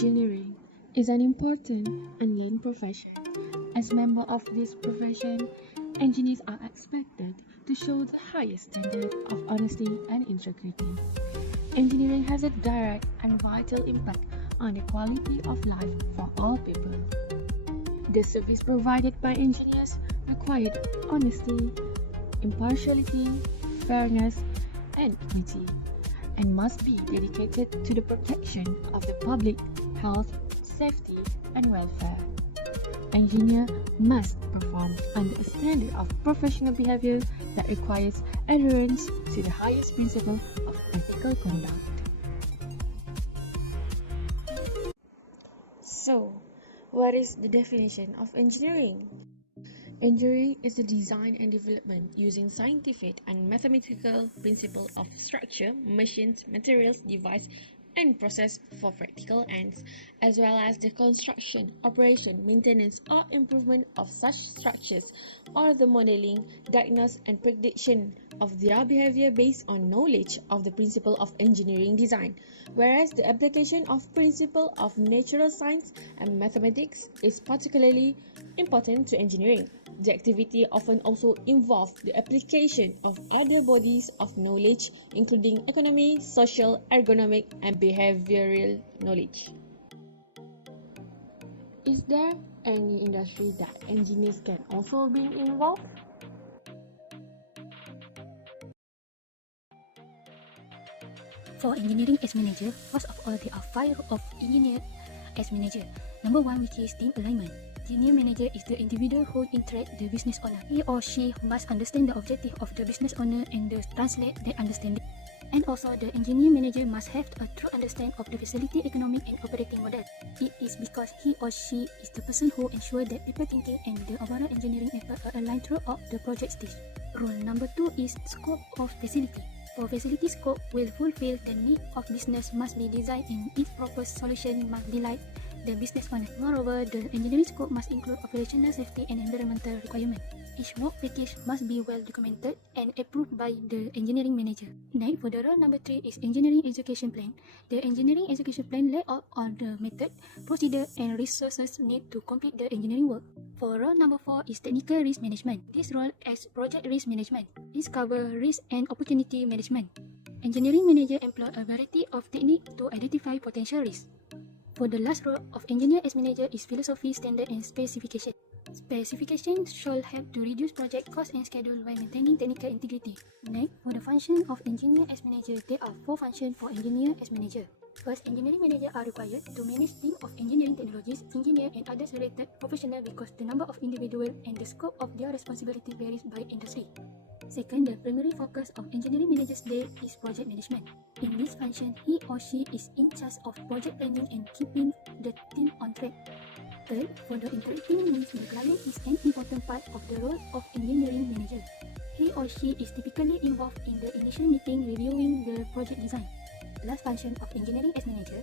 Engineering is an important and learned profession. As members of this profession, engineers are expected to show the highest standard of honesty and integrity. Engineering has a direct and vital impact on the quality of life for all people. The service provided by engineers requires honesty, impartiality, fairness, and equity, and must be dedicated to the protection of the public health, safety, and welfare. Engineer must perform under a standard of professional behavior that requires adherence to the highest principle of ethical conduct. So, what is the definition of engineering? Engineering is the design and development using scientific and mathematical principles of structure, machines, materials, device, and process for practical ends, as well as the construction, operation, maintenance, or improvement of such structures, or the modeling, diagnosis, and prediction of their behavior based on knowledge of the principle of engineering design, whereas the application of principle of natural science and mathematics is particularly important to engineering. The activity often also involves the application of other bodies of knowledge, including economy, social, ergonomic, and behavioral knowledge. Is there any industry that engineers can also be involved? For engineering as manager, first of all, there are 5 roles of engineer as manager. Number 1, which is team alignment. Engineer manager is the individual who interacts the business owner. He or she must understand the objective of the business owner and translate that understanding. And also, the engineer manager must have a true understanding of the facility, economic, and operating model. It is because he or she is the person who ensures that people thinking and the overall engineering effort are aligned throughout the project stage. Rule number 2 is scope of facility. For facility scope will fulfill the need of business must be designed and its proper solution must delight the business owner. Moreover, the engineering scope must include operational safety and environmental requirements. Each work package must be well documented and approved by the engineering manager. Next, for the role number 3 is engineering execution plan. The engineering execution plan lay out all the method, procedure, and resources needed to complete the engineering work. For role number 4 is technical risk management. This role is project risk management. This covers risk and opportunity management. Engineering manager employ a variety of techniques to identify potential risks. For the last role of engineer as manager is philosophy, standard, and specification. Specification should help to reduce project cost and schedule while maintaining technical integrity. Next, for the function of engineer as manager, there are 4 functions for engineer as manager. First, engineering manager are required to manage team of engineering technologies, engineer, and others related professionals because the number of individuals and the scope of their responsibility varies by industry. Second, the primary focus of engineering manager's day is project management. In this function, he or she is in charge of project planning and keeping the team on track. Third, for the interacting with the client is an important part of the role of engineering manager. He or she is typically involved in the initial meeting reviewing the project design. Last function of engineering as manager,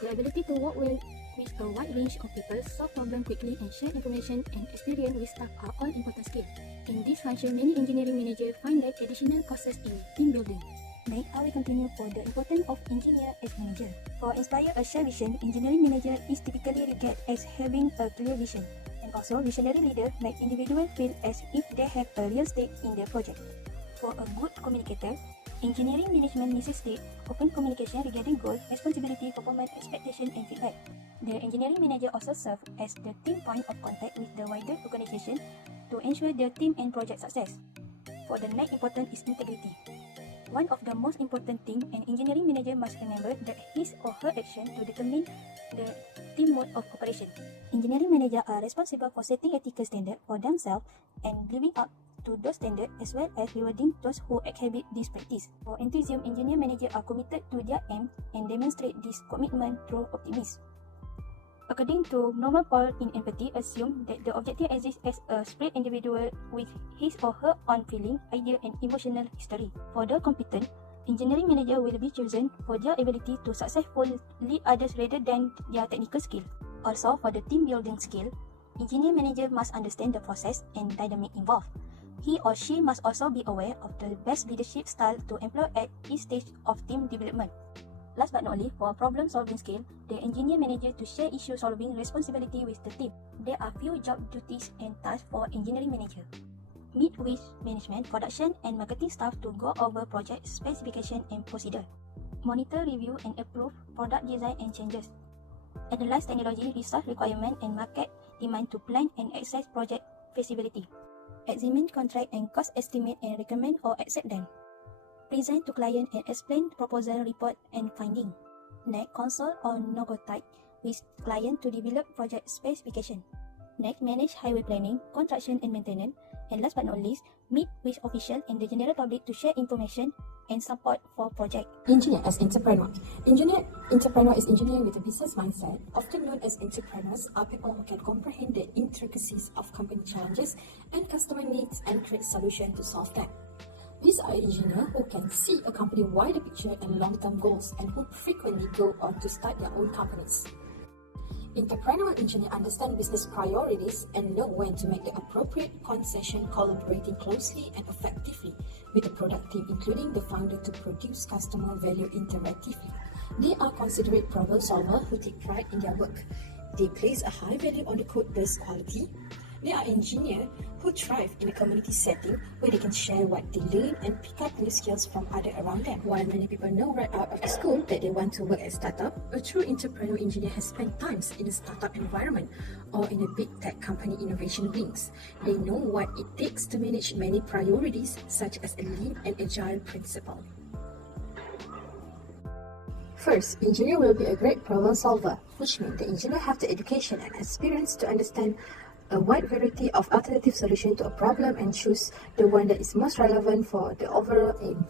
the ability to work well with a wide range of people, solve problems quickly, and share information and experience with staff are all important skills. In this function, many engineering managers find that additional courses in team building. Next, I will continue for the importance of engineer as manager. For inspire a shared vision, engineering manager is typically regarded as having a clear vision. And also, visionary leader make individuals feel as if they have a real stake in their project. For a good communicator, engineering management necessitates open communication regarding goals, responsibility, performance, expectation, and feedback. The engineering manager also serves as the team point of contact with the wider organization to ensure the team and project success. For the next important is integrity. One of the most important things an engineering manager must remember that his or her action to determine the team mode of operation. Engineering managers are responsible for setting ethical standards for themselves and living up to those standards as well as rewarding those who exhibit this practice. For enthusiasm, engineer managers are committed to their aim and demonstrate this commitment through optimism. According to normal Paul in empathy, assume that the objective exists as a separate individual with his or her own feeling, idea, and emotional history. For the competent, engineering manager will be chosen for their ability to successfully lead others rather than their technical skill. Also, for the team building skill, engineer manager must understand the process and dynamic involved. He or she must also be aware of the best leadership style to employ at each stage of team development. Last but not least, for problem-solving skill, the engineer manager to share issue-solving responsibility with the team. There are few job duties and tasks for engineering manager. Meet with management, production, and marketing staff to go over project specification and procedure. Monitor, review, and approve product design and changes. Analyze technology, resource requirement, and market demand to plan and assess project feasibility. Examine contract and cost estimate and recommend or accept them. Present to client and explain proposal report and finding. Next, consult or negotiate with client to develop project specification. Next, manage highway planning, construction and maintenance. And last but not least, meet with officials and the general public to share information and support for project. Engineer as entrepreneur. Entrepreneur is engineer with a business mindset. Often known as entrepreneurs are people who can comprehend the intricacies of company challenges and customer needs and create solutions to solve them. These are engineers who can see a company wider picture and long-term goals and who frequently go on to start their own companies. Entrepreneurial engineers understand business priorities and know when to make the appropriate concession, collaborating closely and effectively with the product team, including the founder, to produce customer value interactively. They are considerate problem solvers who take pride in their work. They place a high value on the code-based quality. They are engineers who thrive in a community setting where they can share what they learn and pick up new skills from others around them. While many people know right out of school that they want to work at a startup, a true entrepreneurial engineer has spent times in a startup environment or in a big tech company innovation wings. They know what it takes to manage many priorities, such as a lean and agile principle. First, engineer will be a great problem solver, which means the engineer have the education and experience to understand a wide variety of alternative solutions to a problem and choose the one that is most relevant for the overall aim.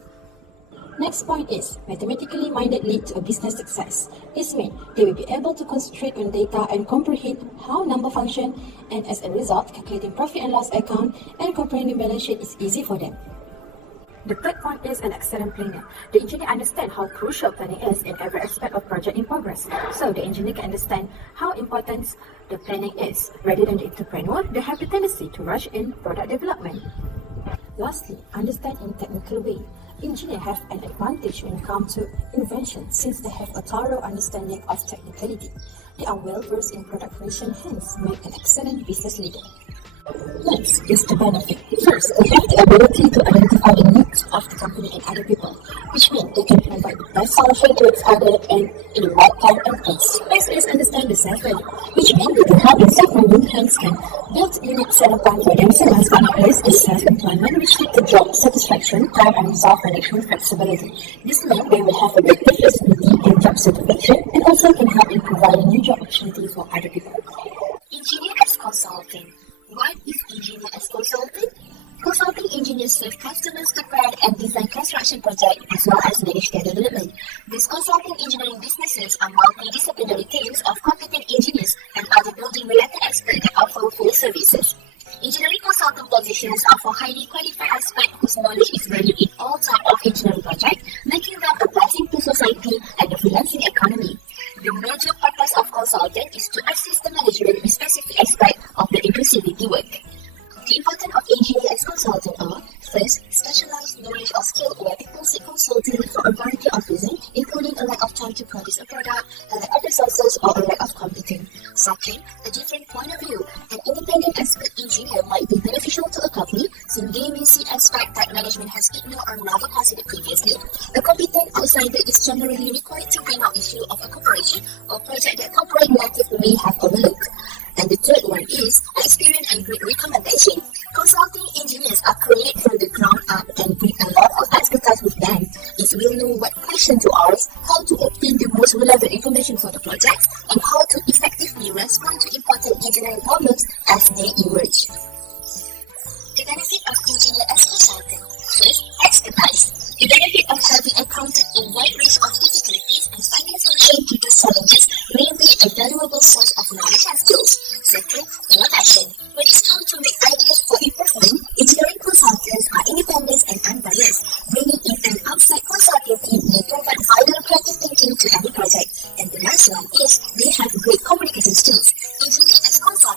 Next point is, mathematically minded lead to a business success. This means they will be able to concentrate on data and comprehend how numbers function, and as a result, calculating profit and loss account and comprehending balance sheet is easy for them. The third point is an excellent planner. The engineer understands how crucial planning is in every aspect of project in progress. So the engineer can understand how important the planning is. Rather than the entrepreneur, they have the tendency to rush in product development. Lastly, understand in technical way. Engineers have an advantage when it comes to invention since they have a thorough understanding of technicality. They are well versed in product creation, hence make an excellent business leader. Next is the benefit. First, they have the ability to identify the needs of the company and other people, which means they can provide the best solution to its other and in the right time and place. Next is understand the self-value, which means they can help themselves moving hands can build unique selling point for themselves. Last but not least is self-employment, which leads to job satisfaction, time and resource management flexibility. This means they will have a greater flexibility in job satisfaction and also can help in providing new job opportunities for other people. Engineer as consulting. What is engineer as consulting? Consulting engineers serve customers to plan and design construction projects as well as manage their development. These consulting engineering businesses are multidisciplinary teams of competent engineers and other building-related experts that offer full services. Engineering consultant positions are for highly qualified experts whose knowledge is valued in all types of engineering projects, making them a blessing to society and the freelancing economy. The major purpose of consulting is to assist the management with specific aspects of the inclusivity work. The importance of engineer as consultant are: first, specialized knowledge or skill where people seek consulting for a variety of reasons, including a lack of time to produce a product, a lack of resources, or a lack of competence. Second, a different point of view. An independent expert engineer might be beneficial to a company since they may see aspects that management has ignored or never considered previously. A competent outsider is generally required to bring out issue of a corporation or project that corporate narrative may have overlooked. And the third one is experience and great recommendation. Consulting engineers are created from the ground up and bring a lot of expertise with them. It will know what question to ask, how to obtain the most relevant information for the project, and how to effectively respond to important engineering problems as they emerge. The benefit of engineer as consultant. First, expertise. The benefit of having encountered a wide range of difficulties and finding solutions to those challenges may be a valuable source of knowledge and skills. Second, innovation. When it's time to make ideas for improvement, engineering consultants are independent and unbiased. Bringing in an outside consulting team may provide vital creative thinking to any project. And the last one is they have great communication skills. Engineers as consultants